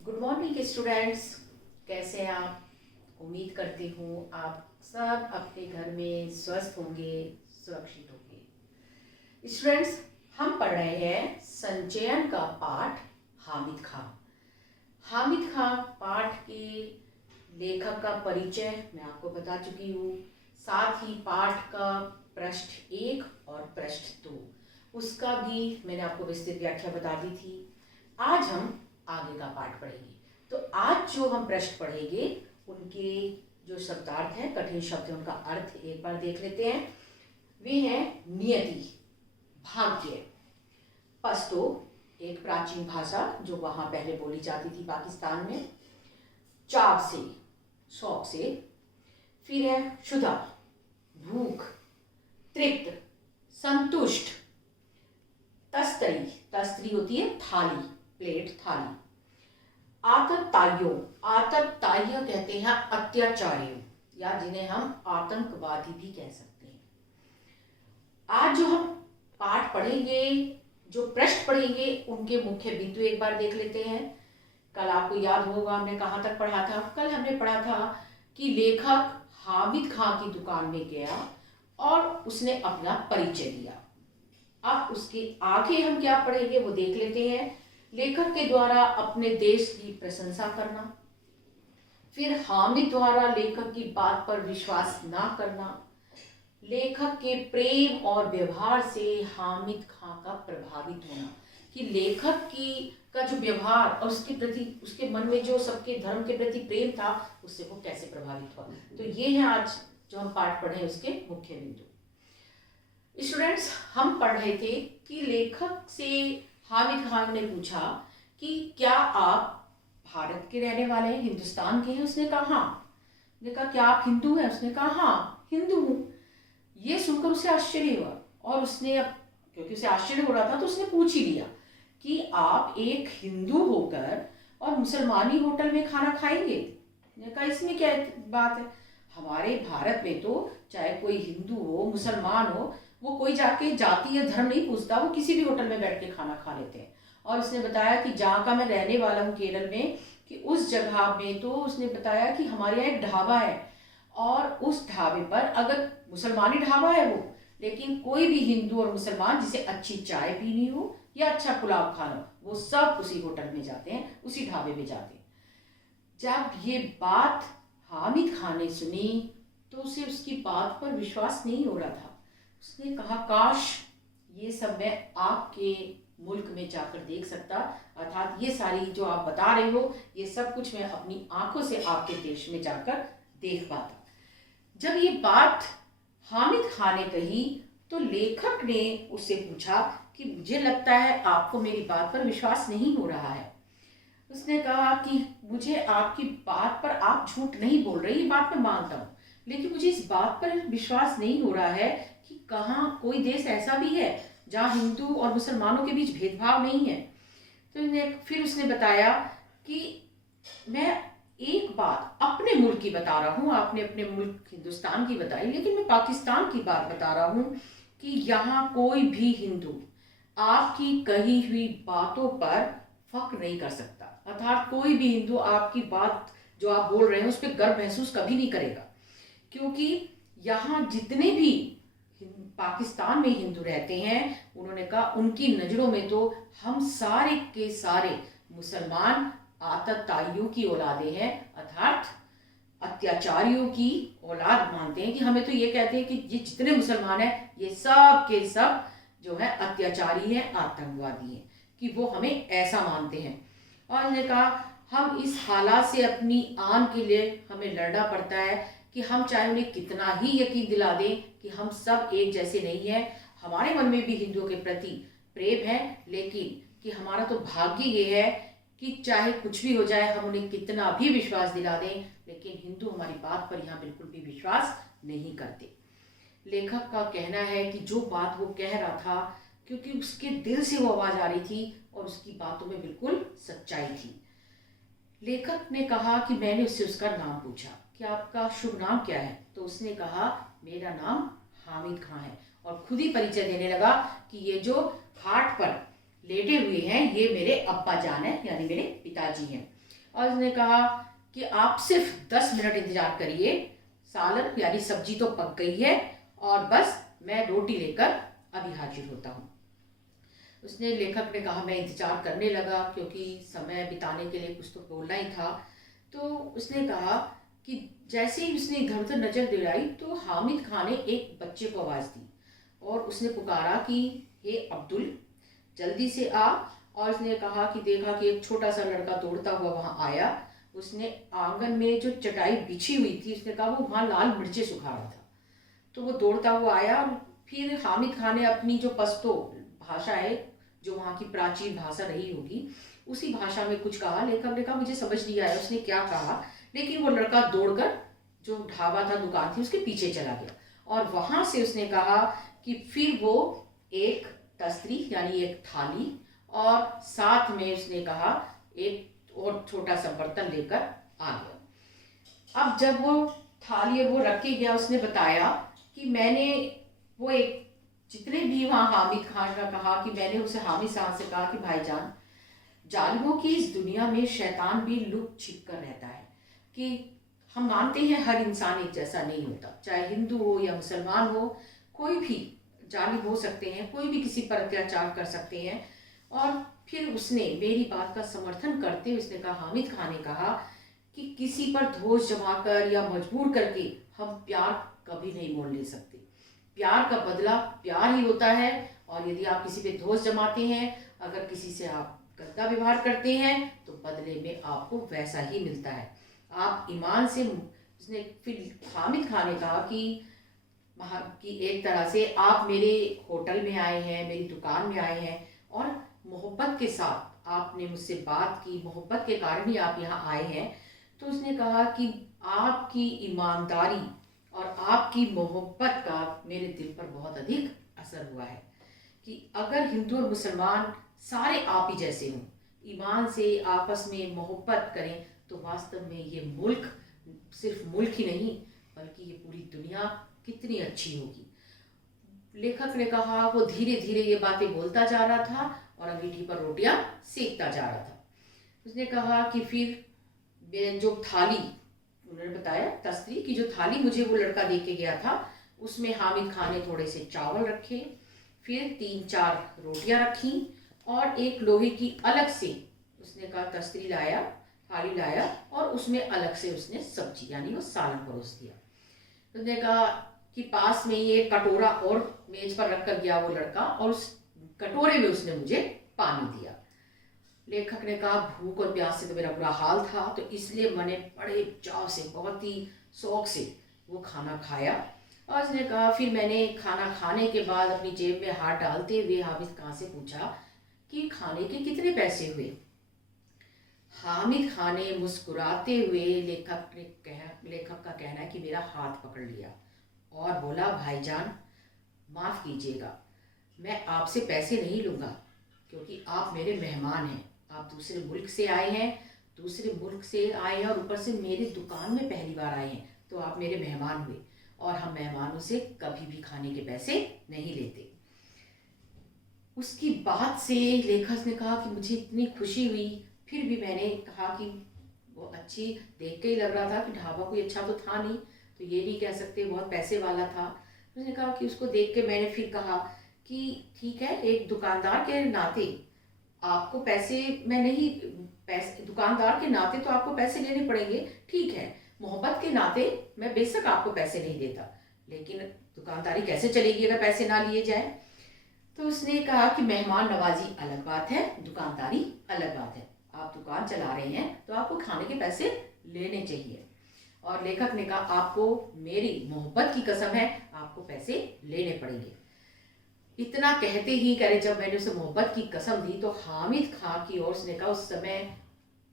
Good morning students. कैसे हैं आप? उम्मीद करती हूँ आप सब अपने घर में स्वस्थ होंगे, सुरक्षित होंगे। स्टूडेंट्स, हम पढ़ रहे हैं संचयन का पाठ हामिद खां। हामिद खां पाठ के लेखक का परिचय मैं आपको बता चुकी हूँ। साथ ही पाठ का पृष्ठ 1 और पृष्ठ 2 उसका भी मैंने आपको विस्तृत व्याख्या बता दी थी। आज हम आगे का पाठ पढ़ेंगे। तो आज जो हम पृष्ठ पढ़ेंगे उनके जो शब्दार्थ हैं, कठिन शब्द हैं, उनका अर्थ एक बार देख लेते हैं। वे हैं नियति, भाग्य। पश्तो एक प्राचीन भाषा जो वहां पहले बोली जाती थी पाकिस्तान में। चाव से, शौक से। फिर है क्षुधा, भूख, तृप्त, संतुष्ट। तस्तरी, तस्तरी होती है थाली, प्लेट, थाली। आतताइयों, आतताइय कहते हैं अत्याचारियों, या जिन्हें हम आतंकवादी भी कह सकते हैं। आज जो हम पाठ पढ़ेंगे, जो पृष्ठ पढ़ेंगे, उनके मुख्य बिंदु एक बार देख लेते हैं। कल आपको याद होगा हमने कहाँ तक पढ़ा था। कल हमने पढ़ा था कि लेखक हामिद खां की दुकान में गया और उसने अपना परिचय दिया। अब उसके आगे हम क्या पढ़ेंगे वो देख लेते हैं। लेखक के द्वारा अपने देश की प्रशंसा करना, फिर हामिद द्वारा लेखक की बात पर विश्वास ना करना, लेखक के प्रेम और व्यवहार से हामिद खां का प्रभावित होना, कि लेखक की का जो व्यवहार और उसके प्रति, उसके मन में जो सबके धर्म के प्रति प्रेम था, उससे वो कैसे प्रभावित हुआ। तो ये है आज जो हम पाठ पढ़े उसके मुख्य बिंदु। स्टूडेंट्स, हम पढ़ रहे थे कि लेखक से हामिद खान ने पूछा कि क्या आप भारत के रहने वाले हैं, हिंदुस्तान के हैं? उसने कहा हाँ। उसने कहा क्या आप हिंदू हैं? उसने कहा हाँ, हिंदू हूँ। ये सुनकर उसे आश्चर्य हुआ और उसने, अब क्योंकि उसे आश्चर्य हो रहा था तो उसने पूछ ही लिया कि आप एक हिंदू होकर और मुसलमानी होटल में खाना खाएंगे? उसने कहा इसमें क्या बात है, हमारे भारत में तो चाहे कोई हिंदू हो, मुसलमान हो, वो कोई जाके जाति या धर्म नहीं पूछता, वो किसी भी होटल में बैठ के खाना खा लेते हैं। और उसने बताया कि जहाँ का मैं रहने वाला हूँ केरल में, कि उस जगह में तो उसने बताया कि हमारे यहाँ एक ढाबा है और उस ढाबे पर, अगर मुसलमानी ढाबा है वो, लेकिन कोई भी हिंदू और मुसलमान जिसे अच्छी चाय पीनी हो या अच्छा पुलाव खाना हो, वो सब उसी होटल में जाते हैं, उसी ढाबे में जाते हैं। जब ये बात हामिद खान ने सुनी तो उसे उसकी बात पर विश्वास नहीं हो रहा था। उसने कहा काश ये सब मैं आपके मुल्क में जाकर देख सकता, अर्थात ये सारी जो आप बता रहे हो ये सब कुछ मैं अपनी आंखों से आपके देश में जाकर देख पाता। जब ये बात हामिद खान ने कही तो लेखक ने उससे पूछा कि मुझे लगता है आपको मेरी बात पर विश्वास नहीं हो रहा है। उसने कहा कि मुझे आपकी बात पर, आप झूठ नहीं बोल रहे, ये बात मैं मानता हूँ, लेकिन मुझे इस बात पर विश्वास नहीं हो रहा है कि कहाँ कोई देश ऐसा भी है जहाँ हिंदू और मुसलमानों के बीच भेदभाव नहीं है। तो फिर उसने बताया कि मैं एक बात अपने मुल्क की बता रहा हूँ, आपने अपने मुल्क हिंदुस्तान की बताई, लेकिन मैं पाकिस्तान की बात बता रहा हूँ कि यहाँ कोई भी हिंदू आपकी कही हुई बातों पर फख्र नहीं कर सकता। अर्थात कोई भी हिंदू आपकी बात जो आप बोल रहे हैं उस पर गर्व महसूस कभी नहीं करेगा, क्योंकि यहाँ जितने भी पाकिस्तान में हिंदू रहते हैं, उन्होंने कहा उनकी नज़रों में तो हम सारे के सारे मुसलमान आतताइयों की औलादे हैं, अर्थात अत्याचारियों की औलाद मानते हैं। कि हमें तो ये कहते हैं कि ये जितने मुसलमान हैं ये सब के सब जो है अत्याचारी हैं, आतंकवादी हैं, कि वो हमें ऐसा मानते हैं। और उन्होंने कहा हम इस हालात से अपनी आन के लिए हमें लड़ना पड़ता है कि हम चाहे उन्हें कितना ही यकीन दिला दें कि हम सब एक जैसे नहीं हैं, हमारे मन में भी हिंदुओं के प्रति प्रेम है, लेकिन कि हमारा तो भाग्य ये है कि चाहे कुछ भी हो जाए, हम उन्हें कितना भी विश्वास दिला दें, लेकिन हिंदू हमारी बात पर यहाँ बिल्कुल भी विश्वास नहीं करते। लेखक का कहना है कि जो बात वो कह रहा था, क्योंकि उसके दिल से वो आवाज़ आ रही थी और उसकी बातों में बिल्कुल सच्चाई थी। लेखक ने कहा कि मैंने उससे उसका नाम पूछा कि आपका शुभ नाम क्या है? तो उसने कहा मेरा नाम हामिद खां है, और खुद ही परिचय देने लगा कि ये जो खाट पर लेटे हुए हैं ये मेरे अब्बा जान है, यानी मेरे पिताजी हैं। और उसने कहा कि आप सिर्फ 10 मिनट इंतजार करिए, सालन यानी सब्जी तो पक गई है और बस मैं रोटी लेकर अभी हाजिर होता हूँ। उसने लेखक ने कहा, मैं इंतजार करने लगा क्योंकि समय बिताने के लिए कुछ तो बोलना ही था। तो उसने कहा कि जैसे ही उसने इधर उधर नजर दिलाई तो हामिद खान ने एक बच्चे को आवाज़ दी और उसने पुकारा कि हे अब्दुल, जल्दी से आ। और उसने कहा कि देखा कि एक छोटा सा लड़का दौड़ता हुआ वहां आया। उसने आंगन में जो चटाई बिछी हुई थी, उसने कहा वो वहां लाल मिर्चें सुखा रहा था। तो वो दौड़ता हुआ आया और फिर हामिद खान ने अपनी जो पश्तो भाषा है, जो वहाँ की प्राचीन भाषा रही होगी, उसी भाषा में कुछ कहा। लेखक ने कहा मुझे समझ नहीं आया उसने क्या कहा, लेकिन वो लड़का दौड़कर जो ढाबा था, दुकान थी, उसके पीछे चला गया। और वहां से उसने कहा कि फिर वो एक तस्तरी यानी एक थाली और साथ में उसने कहा एक और छोटा सा बर्तन लेकर आ गया। अब जब वो थाली वो रख के गया, उसने बताया कि मैंने वो एक जितने भी वहाँ हामिद खान का कहा कि मैंने उसे हामिद साहब से कहा कि भाईजान, जालिमों की इस दुनिया में शैतान भी लुक छिप कर रहता है। कि हम मानते हैं हर इंसान एक जैसा नहीं होता, चाहे हिंदू हो या मुसलमान हो, कोई भी जालिम हो सकते हैं, कोई भी किसी पर अत्याचार कर सकते हैं। और फिर उसने मेरी बात का समर्थन करते हुए उसने कहा, हामिद खान ने कहा कि किसी पर दोष जमाकर या मजबूर करके हम प्यार कभी नहीं मोल ले सकते। प्यार का बदला प्यार ही होता है। और यदि आप किसी पे दोष जमाते हैं, अगर किसी से आप गंदा व्यवहार करते हैं, तो बदले में आपको वैसा ही मिलता है। आप ईमान से, उसने फिर हामिद खान ने कहा कि एक तरह से आप मेरे होटल में आए हैं, मेरी दुकान में आए हैं और मोहब्बत के साथ आपने मुझसे बात की, मोहब्बत के कारण ही आप यहाँ आए हैं। तो उसने कहा कि आपकी ईमानदारी और आपकी मोहब्बत का मेरे दिल पर बहुत अधिक असर हुआ है। कि अगर हिंदू और मुसलमान सारे आप ही जैसे हों, ईमान से आपस में मोहब्बत करें, तो वास्तव में ये मुल्क सिर्फ मुल्क ही नहीं बल्कि ये पूरी दुनिया कितनी अच्छी होगी। लेखक ने कहा वो धीरे धीरे ये बातें बोलता जा रहा था और अंगीठी पर रोटियां सेकता जा रहा था। उसने कहा कि फिर जो थाली, उन्होंने बताया तस्तरी की जो थाली मुझे वो लड़का दे के गया था, उसमें हामिद खान ने थोड़े से चावल रखे, फिर 3-4 रोटियां रखी और एक लोहे की अलग से उसने कहा तस्तरी लाया, थाली लाया और उसमें अलग से उसने सब्जी यानी वो सालन परोस दिया। उसने कहा कि पास में ये कटोरा और मेज पर रख कर गया वो लड़का और उस कटोरे में उसने मुझे पानी दिया। लेखक ने कहा भूख और प्यास से तो मेरा बुरा हाल था, तो इसलिए मैंने बड़े चाव से, बहुत ही शौक से वो खाना खाया। और उसने कहा फिर मैंने खाना खाने के बाद अपनी जेब में हाथ डालते हुए हामिद खान से पूछा कि खाने के कितने पैसे हुए। हामिद खान ने मुस्कुराते हुए लेखक का कहना है कि मेरा हाथ पकड़ लिया और बोला, भाईजान माफ़ कीजिएगा, मैं आपसे पैसे नहीं लूँगा क्योंकि आप मेरे मेहमान हैं। आप दूसरे मुल्क से आए हैं और ऊपर से मेरी दुकान में पहली बार आए हैं, तो आप मेरे मेहमान हुए और हम मेहमानों से कभी भी खाने के पैसे नहीं लेते। उसकी बात से लेखक ने कहा कि मुझे इतनी खुशी हुई। फिर भी मैंने कहा कि वो अच्छी देख के ही लग रहा था कि ढाबा कोई अच्छा तो था नहीं, तो ये नहीं कह सकते बहुत पैसे वाला था। उसने कहा कि उसको देख के मैंने फिर कहा कि ठीक है, एक दुकानदार के नाते आपको पैसे मैं नहीं, पैसे दुकानदार के नाते तो आपको पैसे लेने पड़ेंगे, ठीक है, मोहब्बत के नाते मैं बेशक आपको पैसे नहीं देता, लेकिन दुकानदारी कैसे चलेगी अगर पैसे ना लिए जाए। तो उसने कहा कि मेहमान नवाजी अलग बात है, दुकानदारी अलग बात है। आप दुकान चला रहे हैं तो आपको खाने के पैसे लेने चाहिए। और लेखक ने कहा आपको मेरी मोहब्बत की कसम है, आपको पैसे लेने पड़ेंगे। इतना कहते ही करे जब मैंने उसे मोहब्बत की कसम दी, तो हामिद खान की ओर उसने कहा, उस समय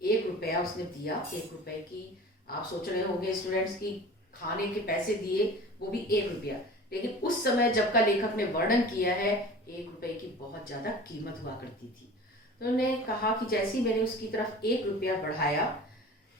1 रुपया उसने दिया। 1 रुपए की, आप सोच रहे होंगे स्टूडेंट्स की खाने के पैसे दिए, वो भी 1 रुपया, लेकिन उस समय जब का लेखक ने वर्णन किया है 1 रुपए की बहुत ज़्यादा कीमत हुआ करती थी। तो उन्होंने कहा कि जैसे ही मैंने उसकी तरफ 1 रुपया बढ़ाया,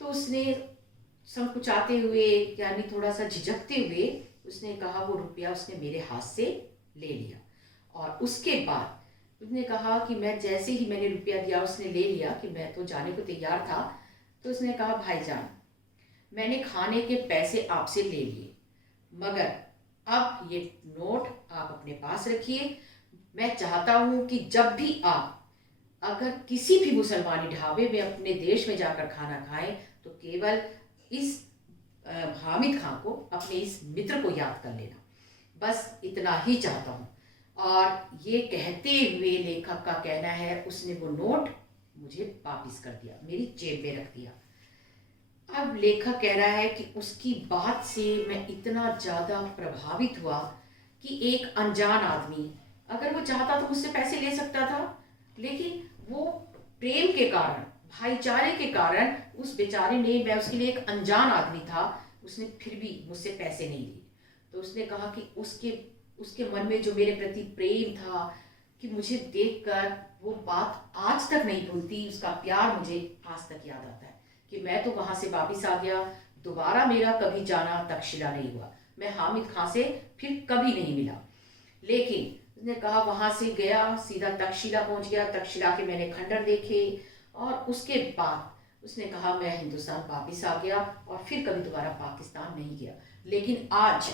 तो उसने संकुचाते हुए यानी थोड़ा सा झिझकते हुए उसने कहा वो रुपया उसने मेरे हाथ से ले लिया। और उसके बाद उसने कहा कि मैं जैसे ही मैंने रुपया दिया, उसने ले लिया कि मैं तो जाने को तैयार था, तो उसने कहा, भाईजान मैंने खाने के पैसे आपसे ले लिए, मगर अब ये नोट आप अपने पास रखिए। मैं चाहता हूं कि जब भी आप अगर किसी भी मुसलमानी ढाबे में अपने देश में जाकर खाना खाएं तो केवल इस हामिद खां को, अपने इस मित्र को याद कर लेना। बस इतना ही चाहता हूँ। और ये कहते हुए लेखक का कहना है उसने वो नोट मुझे वापिस कर दिया, मेरी जेब में रख दिया। अब लेखक कह रहा है कि उसकी बात से मैं इतना ज़्यादा प्रभावित हुआ कि एक अनजान आदमी अगर वो चाहता तो मुझसे पैसे ले सकता था, लेकिन वो प्रेम के कारण, भाईचारे के कारण उस बेचारे ने, मैं उसके लिए एक अनजान आदमी था, उसने फिर भी मुझसे पैसे नहीं लिए। तो उसने कहा कि उसके मन में जो मेरे प्रति प्रेम था, कि मुझे देखकर वो बात आज तक नहीं भूलती, उसका प्यार मुझे आज तक याद आता है कि मैं तो वहाँ से वापस आ गया, दोबारा मेरा कभी जाना तक्षशिला नहीं हुआ, मैं हामिद खां से फिर कभी नहीं मिला। लेकिन उसने कहा वहाँ से गया, सीधा तक्षशिला पहुँच गया, तक्षशिला के मैंने खंडर देखे, और उसके बाद उसने कहा मैं हिंदुस्तान वापस आ गया और फिर कभी दोबारा पाकिस्तान नहीं गया। लेकिन आज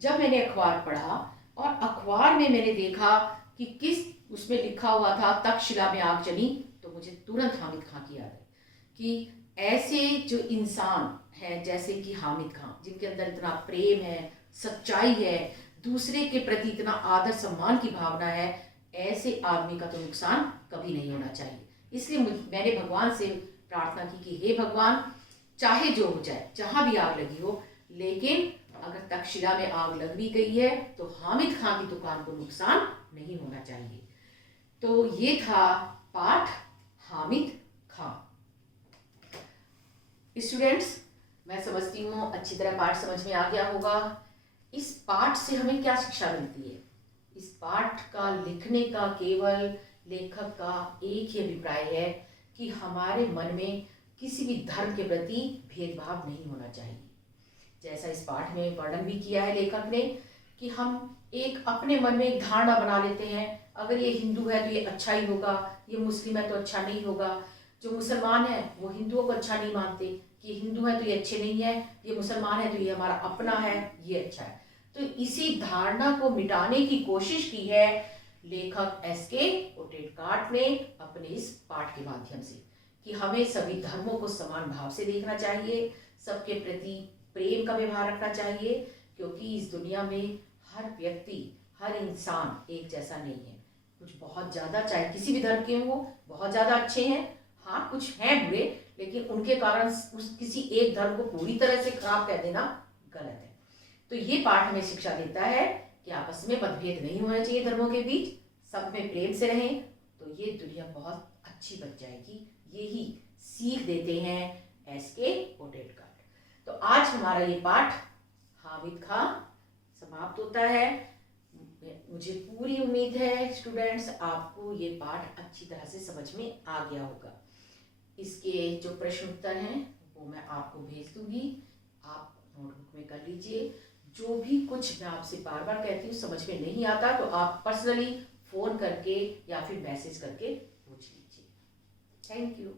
जब मैंने अखबार पढ़ा और अखबार में मैंने देखा कि किस उसमें लिखा हुआ था तक्षशिला में आग जली, तो मुझे तुरंत हामिद खां की याद आई कि ऐसे जो इंसान हैं जैसे कि हामिद खां, जिनके अंदर इतना प्रेम है, सच्चाई है, दूसरे के प्रति इतना आदर सम्मान की भावना है, ऐसे आदमी का तो नुकसान कभी नहीं होना चाहिए। इसलिए मैंने भगवान से प्रार्थना की कि हे भगवान, चाहे जो हो जाए, जहाँ भी आग लगी हो, लेकिन अगर तक्षशिला में आग लग भी गई है तो हामिद खां की दुकान को नुकसान नहीं होना चाहिए। तो ये था पाठ हामिद खां। स्टूडेंट्स, मैं समझती हूँ अच्छी तरह पाठ समझ में आ गया होगा। इस पाठ से हमें क्या शिक्षा मिलती है? इस पाठ का लिखने का केवल लेखक का एक ही अभिप्राय है कि हमारे मन में किसी भी धर्म के प्रति भेदभाव नहीं होना चाहिए। जैसा इस पाठ में वर्णन भी किया है लेखक ने कि हम एक अपने मन में एक धारणा बना लेते हैं, अगर ये हिंदू है तो ये अच्छा ही होगा, ये मुस्लिम है तो अच्छा नहीं होगा, जो मुसलमान है वो हिंदुओं को अच्छा नहीं मानते कि हिंदू है तो ये अच्छे नहीं है, ये मुसलमान है तो ये हमारा अपना है, ये अच्छा है। तो इसी धारणा को मिटाने की कोशिश की है लेखक एस.के. पोटेटकार्ट ने अपने इस पाठ के माध्यम से, कि हमें सभी धर्मों को समान भाव से देखना चाहिए, सबके प्रति प्रेम का व्यवहार रखना चाहिए, क्योंकि इस दुनिया में हर व्यक्ति, हर इंसान एक जैसा नहीं है। कुछ बहुत ज़्यादा, चाहे किसी भी धर्म के हो, बहुत ज़्यादा अच्छे हैं, हाँ कुछ हैं बुरे, लेकिन उनके कारण उस किसी एक धर्म को पूरी तरह से खराब कह देना गलत है। तो ये पाठ हमें शिक्षा देता है कि आपस में मतभेद नहीं होना चाहिए धर्मों के बीच, सब में प्रेम से रहें, तो ये दुनिया बहुत अच्छी बन जाएगी। यही सीख देते हैं एस.के. पोटेटकार्ट। तो आज हमारा ये पाठ हामिद खां समाप्त होता है। मुझे पूरी उम्मीद है स्टूडेंट्स आपको ये पाठ अच्छी तरह से समझ में आ गया होगा। इसके जो प्रश्न उत्तर हैं वो मैं आपको भेज दूंगी, आप नोटबुक में कर लीजिए। जो भी कुछ मैं आपसे बार बार कहती हूँ समझ में नहीं आता तो आप पर्सनली फ़ोन करके या फिर मैसेज करके पूछ लीजिए। Thank you.